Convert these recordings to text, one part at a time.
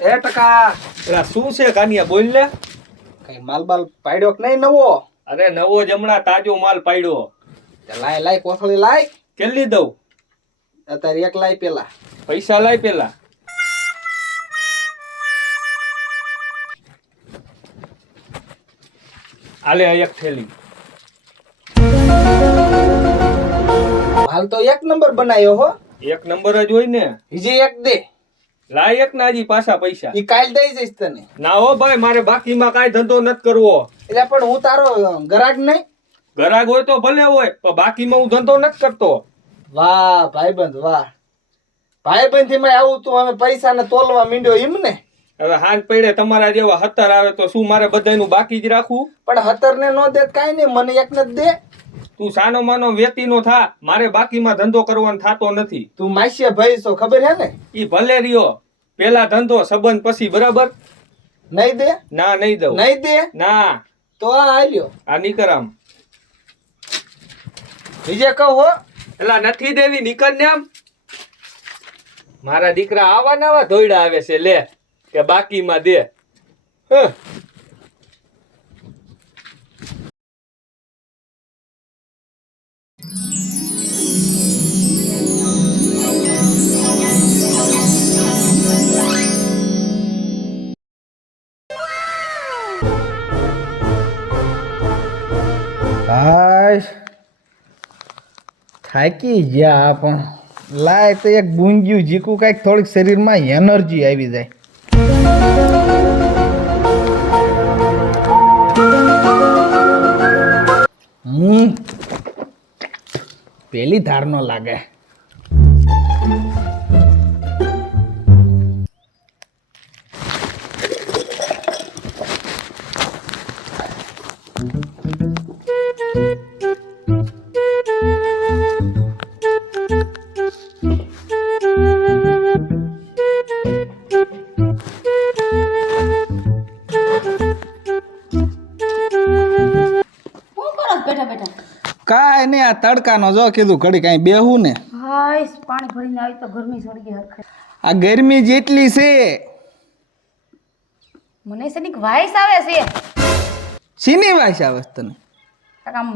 એ ટકા એલા શું છે કાનિયા બોલ ને. કઈ માલ બાલ પાડ્યો કે નહીં નવો? અરે નવો જ હમણાં તાજો માલ પાડ્યો. લાય કોથળી લાય. કેટલી દઉં? અત્યારે એક લાય પેલા. પૈસા લાય પેલા. આલે એક થેલી. હાલ તો એક નંબર બનાવ્યો હો. એક નંબર જ હોય ને. બીજી એક દે. લાય એક ના હજી પાછા પૈસા. ઈ કાલ દઈ જઈશ તને. ના હો ભાઈ, મારે બાકીમાં કાંઈ ધંધો નથી કરવો. એટલે પણ હું તારો ગરાગ નહીં. ગરાગ હોય તો ભલે હોય, પણ બાકીમાં હું ધંધો નથી કરતો. વાહ ભાઈબંધ વાહ. ભાઈબંધ થી મેં આવું તું અમે પૈસા ને તોલવા માંડ્યો એમ ને. હવે હાથ પડે તમારા જેવા 17 આવે તો શું મારે બધાયનું બાકી જ રાખવું? પણ 17 ને નો દે કાઈ નહીં, મને એક ને દે. તું સાનો માનો વેતીનો થા, મારે બાકીમાં ધંધો કરવાનો થાતો નથી. તું માસિયા ભાઈ છો ખબર હે ને? ઈ ભલે રહ્યો, પેલા ધંધો સંબંધ પછી, બરાબર? નહીં દે? ના નહીં દઉં. નહીં દે? ના. તો આ આલ્યો. આ નીકરામ. બીજે કહો હો. એલા નથી દેવી, નીકળ ને આમ. મારા દીકરા આવા નવા ધોઈડા આવે છે, લે કે બાકીમાં દે. હાય થાકી ગયા પણ લાય તો એક ગુંજ્યું જીકું કાંઈક થોડીક શરીરમાં એનર્જી આવી જાય. પેલી ધાર નો લાગે. કાંઈ નહીં, આ તડકાનો જો કીધું ઘડી કાંઈ બેહું ને. હાય પાણી ભરીને આવી તો ગરમી સળગી હરખે. આ ગરમી જેટલી છે. મને સનીક વાઈસ આવે છે. શીની વાસ આવે તને? આમ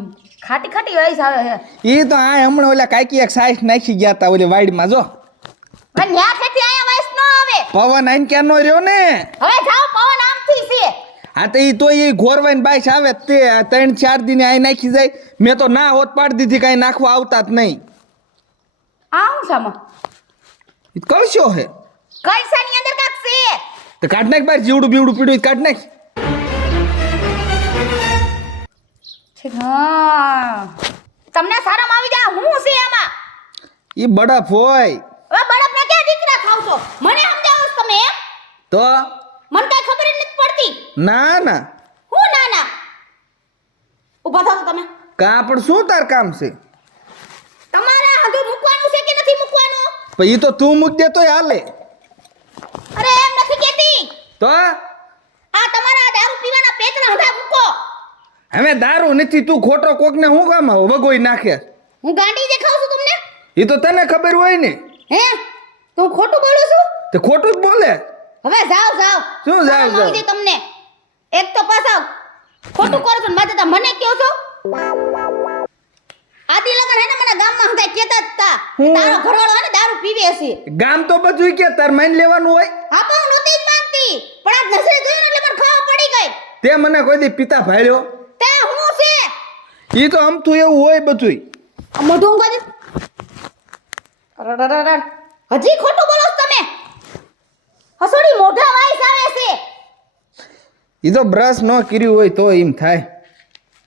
ખાટી ખાટી વાઈસ આવે છે. એ તો આ હમણાં ઓલા કાકી એક સાઈસ નાખી ગયા તા ઓલી વાડીમાં જો. મને ન્યા ખેતી આયા વાઈસ ન આવે. પવન આઈન ક્યાં નો રહ્યો ને. હવે જાઓ પવન આમથી છે. હા તો એ તો એ ઘોરવાઈને બાઈસ આવે તે 3-4 દિને આઈ નાખી જાય. મેં તો ના હોત પાડી દીધી, કાંઈ નાખવા આવતા જ નહીં. આ હું સામા એ કળશો હે. કલસાની અંદર કાક છે. તો કાઢ નાખ બાર, જીવડું બીવડું પીડું કાઢ નાખ. હા તમને શરમ આવી જાય હું છે આમાં? એ બડફ હોય. હવે બળપ ને ક્યાં દીકરા ખાવ છો? મને સમજાવો છો તમે એમ? તો મને કઈ ખબર જ નથી પડતી. ના ના હું ના ના ઊભા થાઓ તમે. કા પણ શું તાર કામ છે? તમારા હદુ મૂકવાનું છે કે નથી મૂકવાનું? પણ એ તો તું મૂક દે તોય હાલે. અરે એમ નથી કેતી. તો આ તમારા દારૂ પીવાના પેચના હદા મૂકો. હવે દારૂ નથી, તું ખોટો કોકને હું કામ વગોઈ નાખે? હું ગાંડી દેખાઉં છું તમને? એ તો તને ખબર હોય ને. હે તો હું ખોટું બોલું છું? તે ખોટું જ બોલે. હવે જાવ જાવ. શું જાવ શરમ આવી જાય તમને? એક તો પાછા ખોટું કરો છો ને બાદ મને કહો છો. આદિ લગન હે ને મને ગામમાં હંધાય કહેતા જ તા તારો ઘરવાળો હે ને દારૂ પીવે છે. ગામ તો બધું કે તાર માન લેવાનું હોય. હા પણ હું નહોતી જ માનતી, પણ આ નજરે જોઈને એટલે મને ખબર પડી ગઈ. તે મને કોઈ દી પિતા ભાળ્યો? તે હું છે ઈ તો અમથું એવું હોય બધુંય. આ મોઢું ઊંઘવા દે. અરરરરર હજી ખોટું બોલો છો તમે? હસોડી મોઢા વાઈસ આવે છે. ઈ તો બ્રશ ન કર્યું હોય તો એમ થાય.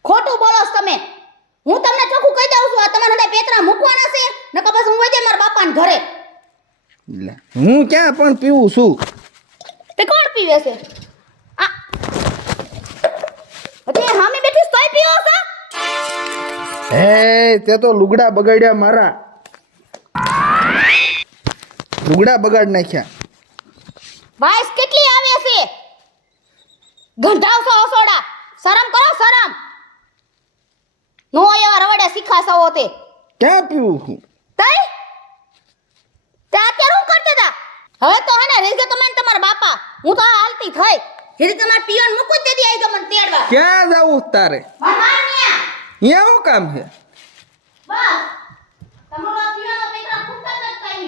ખોટું બોલો છો તમે. હું તમને ચોખ્ખું કહી દઉં છું, આ તમારા હદે પેતરા મૂકવાના છે નકર બસ હું વઈ જાય મારા બાપાને ઘરે. લે હું ક્યાં પણ પીવું છું. તે કોણ પીવે છે? આ અતે હામે બેઠી તોય પીવો છો? હે તે તો લુગડા બગાડ્યા મારા. લુગડા બગાડ નાખ્યા. વાઈસ કેટલી આવે છે? ગંધાવ છો હસોડા. શરમ કરો શરમ. નો એવા રવડ્યા શીખાશો હોતે. ક્યાં પીવું છું? તઈ તે અત્યારે હું કરતા હતા? હવે તો હે ને રેજો તમે તમારા બાપા હેરી તમાર પિયોન મૂકું જ દેતી આવી ગયો મને તેડવા. ક્યાં જવું તારે? માર માર ને અહીંયા શું કામ છે? બસ તમારો આ પિયોનો પેટરા ફૂટતા જ કાઈ.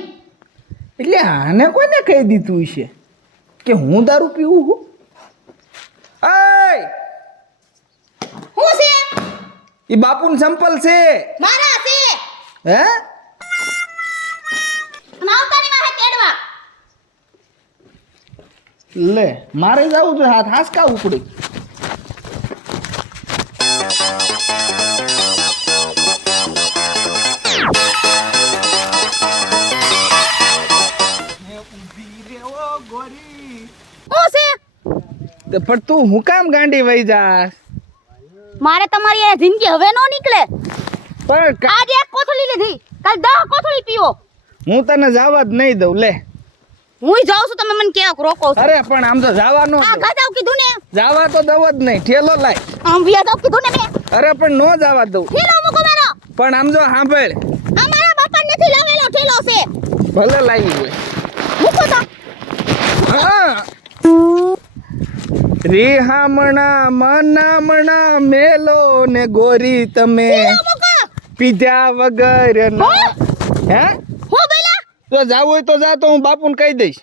એટલે આને કોને કહી દીધું છે કે હું દારૂ પીવું છું? એય હું છે? ઈ બાપુનું સંપલ છે. મારા છે. હે? નાવતાની વાહે તેડવા. લે મારે જવું છે. હાથ હાસકા ઉપડી. હું છે? પણ તું હું કામ ગાંડી વઈ જાસ? મારે તમારી આ જિંદગી હવે નો નીકળે. પણ આજે એક કોથળી લીધી, કાલ 10 કોથળી પીવો. હું તને જવા જ નહીં દઉં. લે હુંય જાઉં છું, તમે મને કેક રોકો છો. અરે પણ આમ તો જવા નો આ દઉં. ગાજાવ કીધું ને, જવા તો દઉં જ નહીં. ઠેલો લાય. આમ વિયા જાવ કીધું ને મેં. અરે પણ નો જવા દઉં. ઠેલો મૂકો મારો. પણ આમ જો સાંભળ, આ મારા બાપા નથી લાવેલો ઠેલો છે. ભલે લાવી હોય. મૂકો તો. હા રીહામણા મનામણા મેલો ને ગોરી તમે ઠેલો મૂકો. પીધા વગર ના. હે હું બોલા? તો જાવ હોય તો જા. તો હું બાપુને કહી દઈશ.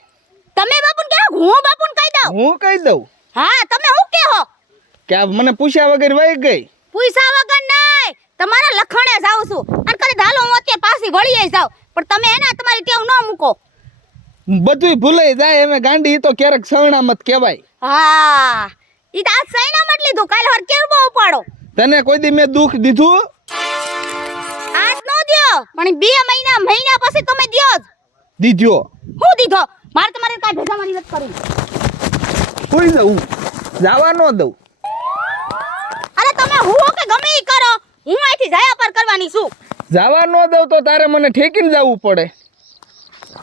તમે બાપુને કહો, હું બાપુને કહી દઉં. હું કહી દઉં હા, તમે હું કહો? કે આ મને પૂછ્યા વગર વહી ગઈ. પૈસા વગર નહીં, તમારા લખણે જાઉં છું. અને કદી ધાલો હું અત્યારે પાછી વળીએ જાવ. પણ તમે એને તમારી ટેવ ન મૂકો. બધુંય ભૂલાઈ જાય. એમે ગાંડી ઈ તો ક્યારેક સવણામત કહેવાય. હા, ઈ તો આજ સૈના મત લીધું, કાલ હર કેરબો ઉપાડો. તને કોઈ દી મેં દુઃખ દીધું? આજ નો દ્યો, પણ 2 મહિના પછી તમે દ્યો જ. દીધો. હું દીધો? મારે તમારે કાંઈ ભેજામારી નથી કરવી. કોઈ જવું જવા ન દઉં. અરે તમે હું કે ગમે ઈ કરો, હું અહીંથી જાયા પર કરવાની છું. જવા ન દઉં તો તારે મને ઠેકીને જવું પડે.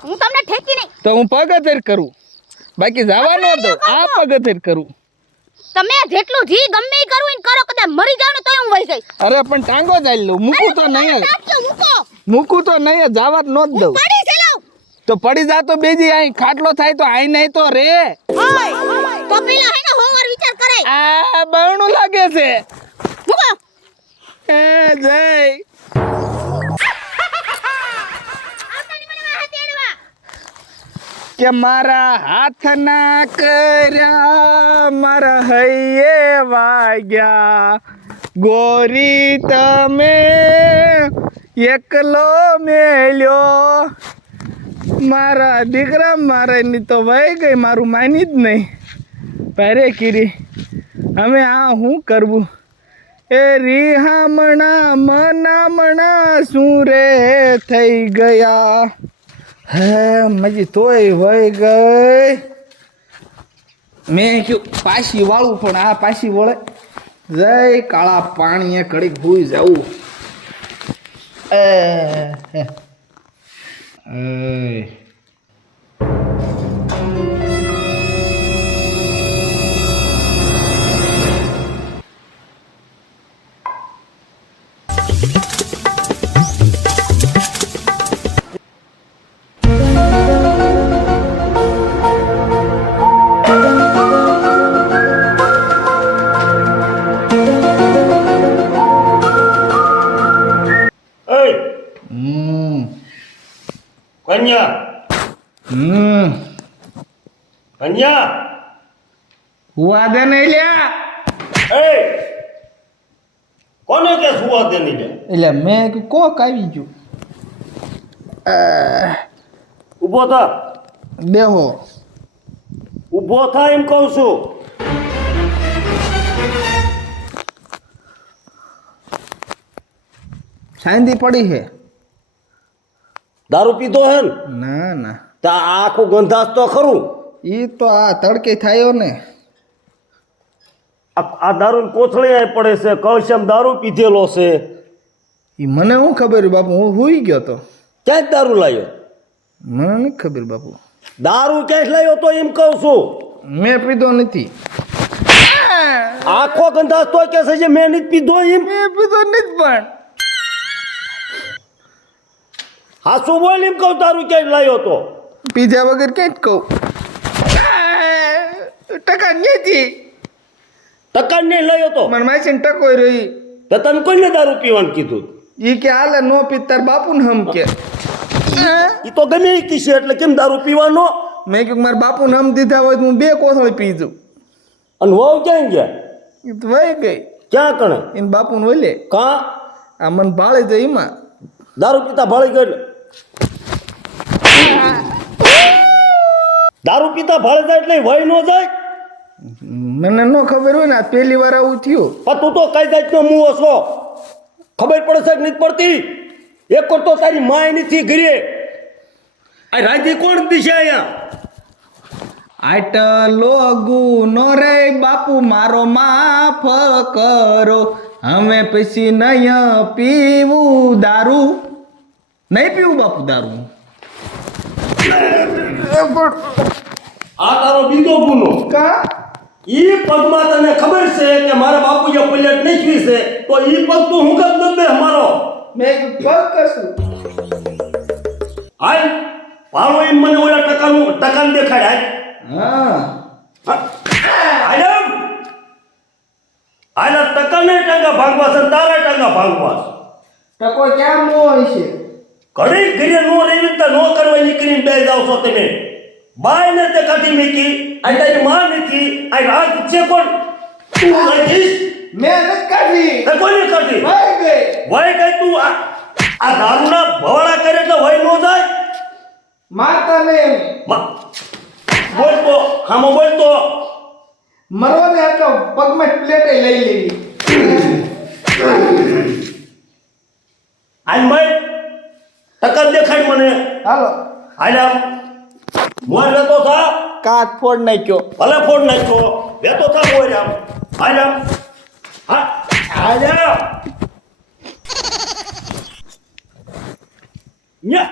હું તમને ઠેકી નહીં. તો હું પગથેર કરું, બાકી જવા ન દઉં. આ પગથેર કરું. તમે જેટલું જી ગમે ઈ કરવું ઈ કરો, કદાચ મરી જાવ ને તોય હું વહી જઈશ. અરે પણ ટાંગો ચાલી લઉં. મૂકું તો નહીં. ટાંટિયો મૂકો. મૂકું તો નહીં. જવા જ ન જ દઉં. પડી છે લાવ. તો પડી જા તો બેજી અહીં ખાટલો થાય તો આઈ નહીં તો રે. ઓય, તો પેલા હે ને હોવાર વિચાર કરે. આ બરણું લાગે છે. મૂકો. એ જય આવતાની મને વાહે તેડવા. કે મારા હાથ ના કર્યા મારા હૈયે વાગ્યા ગોરી તમે એકલો મેલ્યો. મારા દીકરા મારાની તો વહી ગઈ. મારું માની જ નહીં. ભારે કીરી હવે આ શું કરવું? એ રીહામણા મનામણા શું રે થઈ ગયા. હે મજી તોય વહી ગઈ. મેં કયું પાછી વાળું, પણ આ પાછી વળે. જય કાળા પાણીએ ઘડીક ભૂઈ જવું. કન્યા કન્યા હુવા દે નહીં લ્યા. એ કોને કે સુવા દે નહીં લે? એટલે મેં કીધું કોક આવી ગયું. ઊભો થા. બેહો. ઊભો થા એમ કહું છું. સાંધી પડી છે. દારૂ પીધો હે ને? ના ના, તા આખું ગંધાસ તો ખરું. ઈ તો આ તડકે થયો ને. આ દારૂ કોથળી આય પડે છે. કળશમ દારૂ પીધેલો છે. ઈ મને શું ખબર બાપુ? હું હુઈ ગયો તો. ક્યાંક દારૂ લાવ્યો? મને નથી ખબર બાપુ. દારૂ ક્યાંક લાવ્યો તો એમ કહું છું. મેં પીધો નથી. આખો ગંધાસ તો કે છે મેં નથી પીધો એમ. મેં પીધો નથી. પણ હા શું બોલ એમ કહું. દારૂ ક્યાંક લાવ્યો તો? પીધા વગર ક્યાં જ કહું. ટકા ન્યાથી ટકાને નહીં લયો તો મને માસીને ટકોઈ રહી તો તમે કોઈને દારૂ પીવાનું કીધું ઈ કે હાલે નો પી તાર બાપુને હમ કે એ તો ગમે એ કીશે એટલે કેમ દારૂ પીવાનો મેં કીધું મારા બાપુને હમ દીધા હોય તો હું 2 કોથળી પી જાઉં અને વહુ ક્યાં ગયા ઈ તો વહી ગઈ ક્યાં કણે એને બાપુને ઓલે કાં આ મને ભાળે જાય એમાં દારૂ પીતા ભાળી ગયો એટલે દારૂ પીતા ભાળી જાય એટલે વહી ન જાય મને ન ખબર હોય ને આ પહેલી વાર આવું થયું પણ તું તો કઈ જાતનો મુવો છો ખબર પડે છે કે નથી પડતી એક તો તારી માય નથી ઘરે આ રાજી કોણ દિશે અહીંયા આટલો ગુનો રે બાપુ મારો માફ કરો હવે પછી નહીં પીવું દારૂ નહીં પીવું બાપુ દારૂ આ તારો બીજો ગુનો કા ઈ પગમાં તને ખબર છે કે મારા બાપુએ પ્લેટ નાખી છે તો ઈ પગ તું હું કદ દે અમારો મેં પગ કરશું હાલ પાલો એમ મને ઓલા ટકાનું દેખાડ હા હાલ હાલ ટકાને ટાંગા ભાગવા છે તારા ટાંગા ભાગવા ટકો ક્યાં નો હોય છે ઘડી ઘરે નો રહી તો નો કરવા નીકળીને બે જાવ છો તમે બાય ને તે કાઢી મૂકી આ તારી માં નથી આ રાત છે કોણ તું કાઢીશ મેં નથી કાઢી તે કોને કાઢી ભાઈ ગઈ વય ગઈ તું આ દારૂના ભવાડા કરે એટલે વય નો જાય મારતા નહીં બોલતો હામો બોલતો મરવા ને આટલો પગમાં પ્લેટ લઈ લેવી આજ ભાઈ ટક્કર દેખાય મને હાલો હાલ આમ મોર વેતો થા કાચ ફોડ નાખ્યો ભલે ફોડ નાખ્યો વેતો થા મોર આમ હાલ આમ હા હાલ આમ ન્યા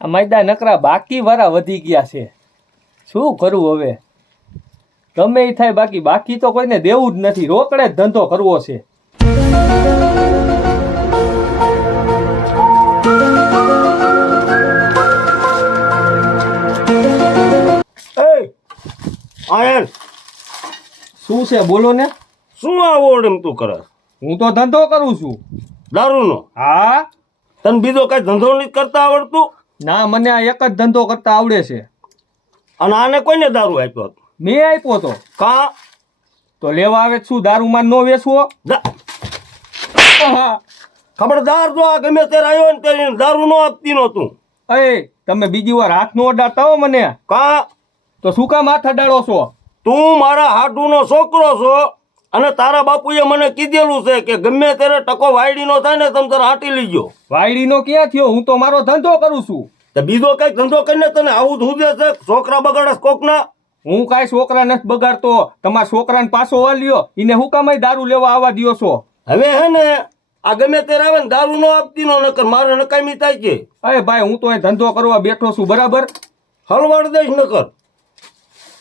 આ માયદા નકરા બાકી વાળા વધી ગયા છે શું કરવું હવે ગમે એ થાય બાકી તો કોઈને દેવું જ નથી રોકડે જ ધંધો કરવો છે આયન શું છે બોલો ને શું આવડ એમ તું કરે હું તો ધંધો કરું છું દારૂનો હા તને બીજો કઈ ધંધો નથી કરતા આવડતું ના મને આ એક જ ધંધો કરતા આવડે છે અને આને કોઈને દારૂ આપ્યો હતો? મેં આપ્યો તો કા તો લેવા આવે શું દારૂમાં ન વેચવો ખબરદાર જો આ ગમે ત્યારે આવ્યો ને ત્યારે દારૂ નો આપતી નહોતું એ તમે બીજી વાર હાથ નો અડાડતા હો મને કા તો શું કામ હાથ અડાડો છો તું મારા હાડુનો છોકરો છો અને તારા બાપુએ મને કીધેલું છે કે ગમે ત્યારે ટકો વાયડીનો થાય ને તમે તારે હાટી લીજો વાયડીનો ક્યાં થયો હું તો મારો ધંધો કરું છું તો બીજો કઈક ધંધો કરીને તને આવું જ હુજે છે છોકરા બગાડસ કોકના હું કાંઈ છોકરા નથી બગાડતો તમારા છોકરાને પાછો વાલ્યો એને હું કામ દારૂ લેવા આવવા દ્યો છો હવે હે ને આ ગમે ત્યારે આવે ને દારૂ નો આપતી નો નકર મારે નકામી થાય છે અરે ભાઈ હું તો એ ધંધો કરવા બેઠો છું બરાબર હલવાડ દઈશ નકર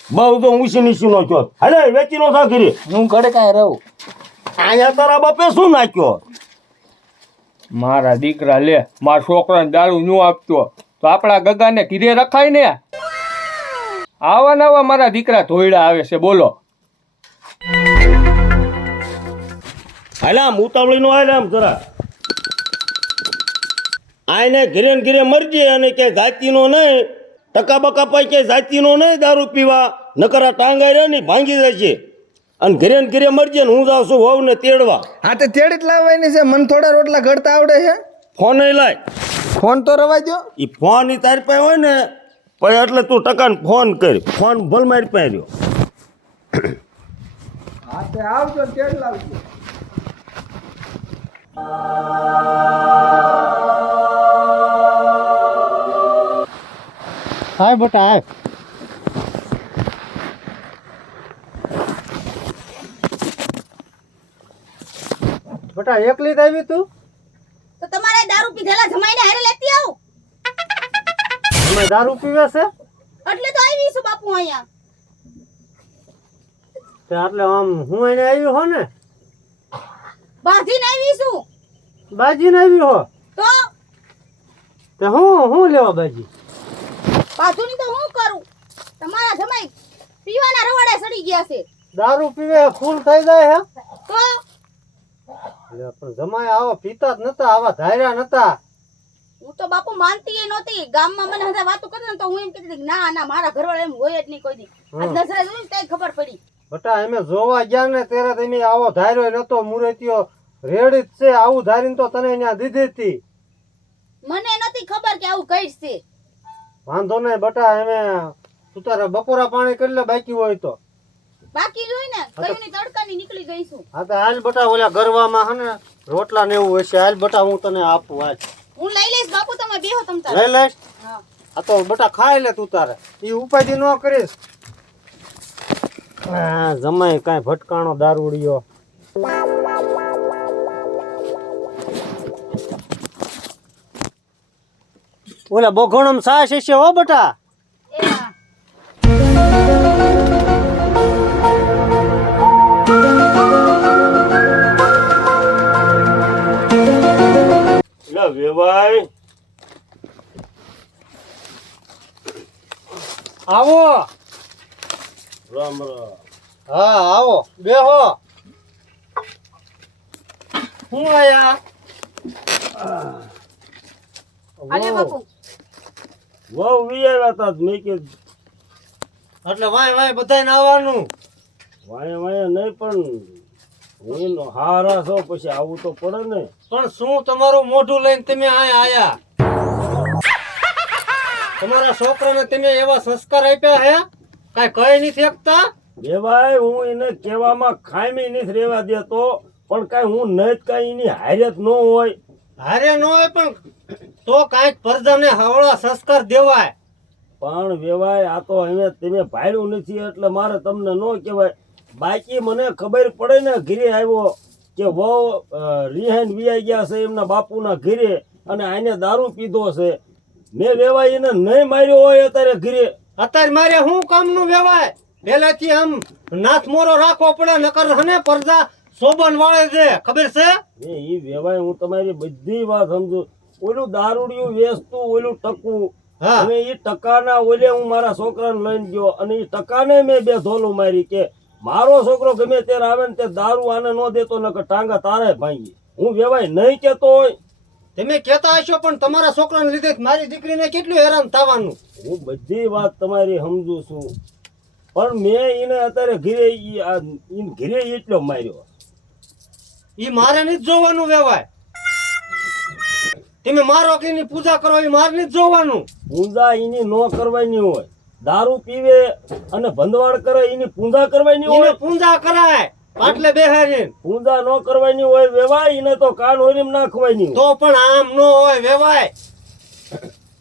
બહુ તો ઊંચી નીચી નો છો હાલે વેચી નો થા ઘરે હું ઘડે કાંઈ રહું અહીંયા તારા બાપે શું નાખ્યો મારા દીકરા લે મારા છોકરાને દારૂ ન આપતો તો આપણા ગગાને કીધે રખાય ને આવા નવા મારા દીકરા ધોયડા આવે છે બોલો હાલે આમ ઉતાવળી નો હાલે આમ જરા આને ઘરે ને ઘરે મરજે અને કે જાતિનો નહીં ટકા બકા પાઈ કે જાતિનો નહીં દારૂ પીવા નકર આ ટાંગા રે ને ભાંગી જશે અને ઘરે ને ઘરે મરજે ને હું જાઉં છું વહુ ને તેડવા હા તો તેડી જ લાવવાની છે મને થોડા રોટલા ઘડતા આવડે છે ફોન લાય ફોન તો રવા દો એ ફોન ઈ તારી પાસે હોય ને પછી એટલે તું ટકાને ફોન કરી ફોન ભલ મારી પાસે રહ્યો હા તે આવજો તેડ લાવજો હાય બેટા હાય બેટા એકલી જ આવી તું તો તમારે દારૂ પીધેલા જમાઈને હારે લેતી આવું તમે દારૂ પીવે છે એટલે તો આવી છું બાપુ અહીંયા તે એટલે આમ હું એને આવ્યો હો ને બાંધીને આવી છું બાજીને આવ્યો હો તો તે હું લેવા બાજી બાંધુની તો હું કરું તમારા જમાઈ પીવાના રવાડે સડી ગયા છે દારૂ પીવે ફૂલ થઈ જાય હે તો એટલે પણ જમાઈ આવા પીતા જ નતા, આવા ધાર્યા નતા. હું તો બાપુ માનતી ય નહોતી. ગામમાં મને હજાર વાતો કરતી ને તો હું એમ કહેતી હતી કે ના ના મારા ઘરવાળા એમ હોય જ નહીં કોઈ દી. આજ નજરે જોઈને તઈ ખબર પડી. બટા અમે જોવા ગયા ને ત્યારે તમે આવો ધાર્યો નતો, મુરતિયો રેડી જ છે. આવું ધારીને તો તને અહીંયા દીધી હતી. મને નહોતી ખબર કે આવું કઈશ છે. વાંધો નહીં બટા, અમે તું તારે બપોરા પાણી કરી લે બાકી હોય તો. બાકી જોઈ ને કયું ની તડકાની નીકળી ગઈ છું. હા તો હાલ બટા, ઓલા ગરવામાં હે ને રોટલા ને એવું હશે. હાલ બટા, હું તને આપું. હાલ હું લઈ લઈશ બાપુ, તમે બેહો તમ તારે. લઈ લઈશ. હા આ તો બટા ખાઈ લે તું તારે, એ ઉપાધિ ન કરીશ. જમાઈ કાંઈ ભટકાણો દારૂડિયો. ઓલા બોઘણમ સાસ હશે હો બટા. એ હા. એટલે વેવાય આવો. રામ રામ. હા આવો, બેહો. હું આયા? આલે બાપુ વહુ વી આવ્યા તા મેં કીધું એટલે વાય વાય બધાને આવવાનું. વાયા વાયા નહીં પણ હું હારા છો પછી આવું તો પડે ને. પણ શું તમારું મોઢું લઈને તમે આયા આયા? તમારા છોકરાને તમે એવા સંસ્કાર આપ્યા હે? કાંઈ કઈ નથી શકતા? વેવાય હું એને કહેવામાં ખામી નથી રહેવા દેતો, પણ કાંઈ હું નહીં કાંઈ એની હારિયત ન હોય. હારે ન હોય પણ તો કાંઈક પરજાને હવળા સંસ્કાર દેવાય. પણ વેવાય આ તો હવે તમે ભાડ્યું નથી એટલે મારે તમને ન કહેવાય. બાકી મને ખબર પડે ને ઘરે આવ્યો કે વહુ રિહાઈન વિયાઈ ગયા છે એમના બાપુના ઘરે અને આને દારૂ પીધો છે. મેં વેવાય એને નહીં માર્યો હોય અત્યારે ઘરે. અત્યારે મારે શું કામનું વેવાય? પેલાથી આમ નાથ મોરો રાખવો પડે, નકર હને પરજા શોભન વાળે છે, ખબર છે? એ વેવાય હું તમારી બધી વાત સમજુ. ઓલું દારૂડિયું વેચતું, ઓલું ટકવું. હા. હવે એ ટકાના ઓલે હું મારા છોકરાને લઈને ગયો અને એ ટકાને મેં બે ધોલું મારી કે મારો છોકરો ગમે ત્યારે આવે ને તે દારૂ આને ન દેતો નકર ટાંગા તારે ભાંગી. હું વેવાય નહીં કેતો હોય. તમે કહેતા હશો પણ તમારા છોકરાને લીધે મારી દીકરીને કેટલું હેરાન થવાનું. હું બધી વાત તમારી સમજુ છું, પણ મેં એને અત્યારે ઘરે ઘરે એટલો માર્યો. ઈ મારે નથી જોવાનું વેવાય. તમે મારો કે એની પૂજા કરો એ મારે નથી જોવાનું. પૂજા એની ન કરવાની હોય. દારૂ પીવે અને ભંદવાડ કરે એની પૂજા કરવાની એને હોય. પૂજા કરાય પાટલે બેહારીને. પૂજા ન કરવાની હોય વેવાય. એને તો કાન ઓરીમ નાખવાની હોય. તો પણ આમ ન હોય વેવાય.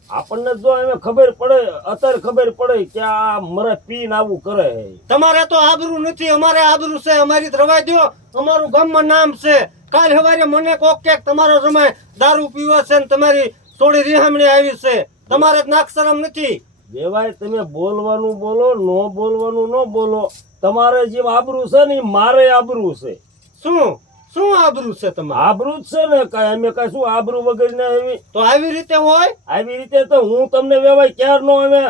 આપણને જો હવે ખબર પડે, અત્યારે ખબર પડે કે આ મરે પીને આવું કરે. તમારે તો આબરૂ નથી, અમારે આબરૂ છે. અમારી તો રવા દો, અમારું ગામમાં નામ છે. કાલ સવારે મને કોક કે તમારો જમાઈ દારૂ પીવો છે ને તમારી થોડી રિહામણી આવી છે. તમારે જ નાક શરમ નથી. વેવાય તમે બોલવાનું બોલો, ન બોલવાનું ન બોલો. તમારે જેમ આબરૂ છે ને ઈ મારે આબરૂ છે. શું શું આબરૂ છે તમારે? આબરૂ જ છે ને કાંઈ. અમે કાંઈ શું આબરૂ વગર ને એવી તો આવી રીતે હોય? આવી રીતે તો હું તમને વેવાય ક્યારનો હવે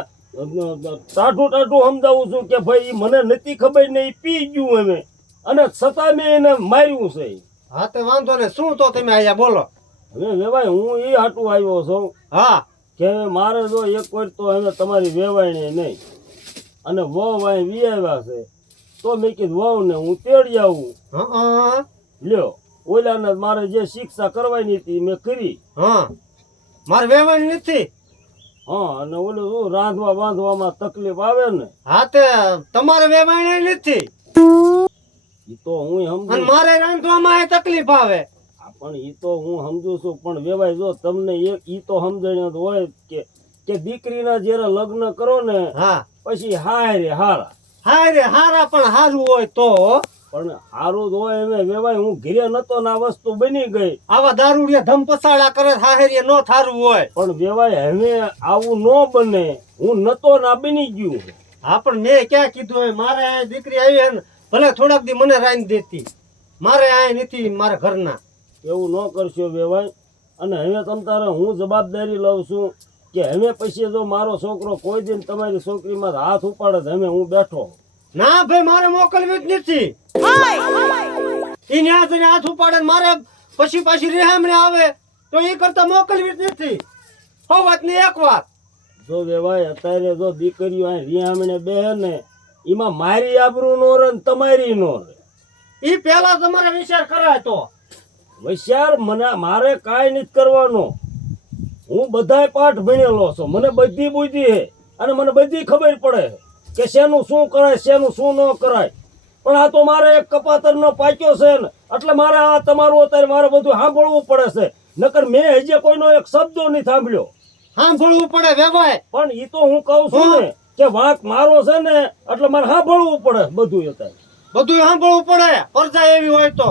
ટાઢું ટાઢું સમજાવું છું કે ભાઈ ઈ મને નથી ખબર ને ઈ પી ગયું અમે અને છતાં મેં એને માર્યું છે. હા તો વાંધો ને. શું તો તમે આયા બોલો. હવે વેવાય હું એ હાટું આવ્યો છું હા કે મારે જો એક વાર તો હવે તમારી વેવાયને નહીં અને વહુ વાય વી આવ્યા છે તો મેં કીધું વહુ ને હું તેડી આવું. હા લ્યો ઓલાને મારે જે શિક્ષા કરવાની હતી મેં કરી. હા મારે વેવાય નથી. હા અને ઓલું શું રાંધવા બાંધવામાં તકલીફ આવે ને. હા તે તમારે વેવાય નથી ઈ તો હું અને સમજુ. મારે રાંધવામાં એ તકલીફ આવે. પણ ઈ તો હું સમજુ છું, પણ વેવાય જો તમને એક ઈ તો સમજણ હોય કે દીકરીના જયારે લગ્ન કરો ને હા પછી હાય રે હારા. હાય રે હારા પણ હારું હોય તો. પણ હારું જ હોય એમે વેવાય હું ઘરે નતો ને આ વસ્તુ બની ગઈ. આવા દારૂડિયા ધમ પસાડા કરે હાહેરીએ નો થારું હોય. પણ વેવાય હવે આવું ન બને. હું નતો ના બની ગયું. હા પણ મેં ક્યાં કીધું હોય? મારે આ દીકરી આવી હે ને ભલે થોડાક દી મને રાંધી દેતી. મારે આ નથી મારા ઘરના. એવું ન કરશો વેવાય. અને હવે તમ તારે હું જવાબદારી લઉં છું કે હવે પછી જો મારો છોકરો કોઈ દિન તમારી છોકરીમાં હાથ ઉપાડે તો હવે હું બેઠો. ના ભાઈ મારે મોકલવી જ નથી. ઈ ન્યા જઈને હાથ ઉપાડે ને મારે પછી પાછી રેહામણે આવે તો એ કરતા મોકલવી જ નથી. હો વાત ની એક વાત. જો વેવાય અત્યારે જો દીકરીઓ અહીં રિયામણે બેહે ને એમાં મારી આબરૂ નો રહે ને તમારી નો રહે. ઈ પેલા તમારે વિચાર કરાય તો. હોશિયાર મારે કાંઈ નથી કરવાનું. હું બધાય પાઠ ભણેલો છું, મને બધી બુદ્ધિ છે અને મને બધી ખબર પડે કે શેનું શું કરાય શેનું શું ન કરાય. પણ આ તો મારે એક કપાતરનો પાક્યો છે ને એટલે મારે આ તમારું અત્યારે મારે બધું સાંભળવું પડે છે. નકર મેં હજી કોઈનો એક શબ્દો નહીં સાંભળ્યો. સાંભળવું પડે વેવાય. પણ ઈ તો હું કહું છું ને કે વાંક મારો છે ને એટલે મારે સાંભળવું પડે બધું અત્યારે. બધું સાંભળવું પડે પરજા એવી હોય તો.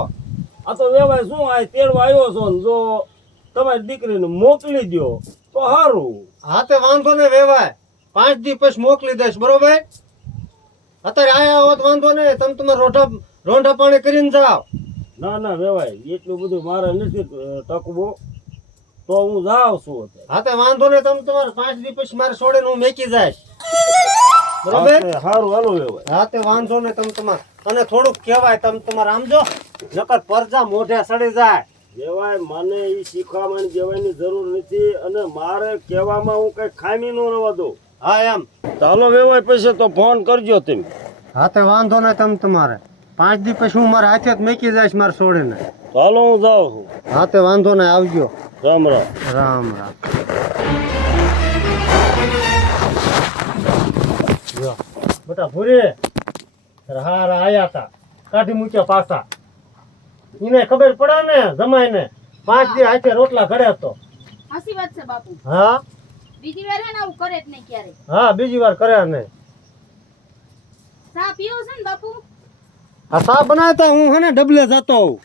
આ તો વેવાય શું આ તેડવા આવ્યો છો ને જો તમારી દીકરીને મોકલી દો તો સારું. હા તે વાંધો ને વેવાય 5 દી પછી મોકલી દઈશ બરોબર. અત્યારે આયા હોત વાંધો ને તમે તમારે રોંઢા પાણી કરીને જાઓ. ના ના વેવાય એટલું બધું મારે નથી ટકવું તો હું જાઉં છું અત્યારે. હા તે વાંધો ને તમે તમારે 5 દી પછી મારે છોડીને હું મેકી જાય બરોબર. સારું હાલો વેવાય. હા તે વાંધો ને તમે તમારે અને થોડુંક કહેવાય તમે તમારે આમ જો નકર પરજા મોઢે સડી જાય. વેવાય મને એ શીખવામાં દેવાની જરૂર નથી અને મારે કહેવામાં હું કઈ ખામી ન રહેવા દઉં. હા એમ. ચાલો વેવાય પછી તો ફોન કરજો તમે. હા તે વાંધો ને તમે તમારે 5 દી પછી હું મારા હાથે જ મેકી જઈશ મારે છોડીને. ચાલો હું જાઉં છું. હા તે વાંધો ને આવજો. રામ રામ. રામ રામ. જો બેટા ભૂરી હારા આયા તા કાઢી મૂક્યા પાછા. એને ખબર પડે ને જમાઈ ને 5 દી હાથે રોટલા ઘડે તો. હાસી વાત છે બાપુ. હા બીજી વાર હે ને આવું કરે જ નહીં ક્યારે. હા બીજી વાર કરે ને. ચા પીવો છે ને બાપુ? આ સા બનાવતા હું હે ને ડબલે જતો હોઉં.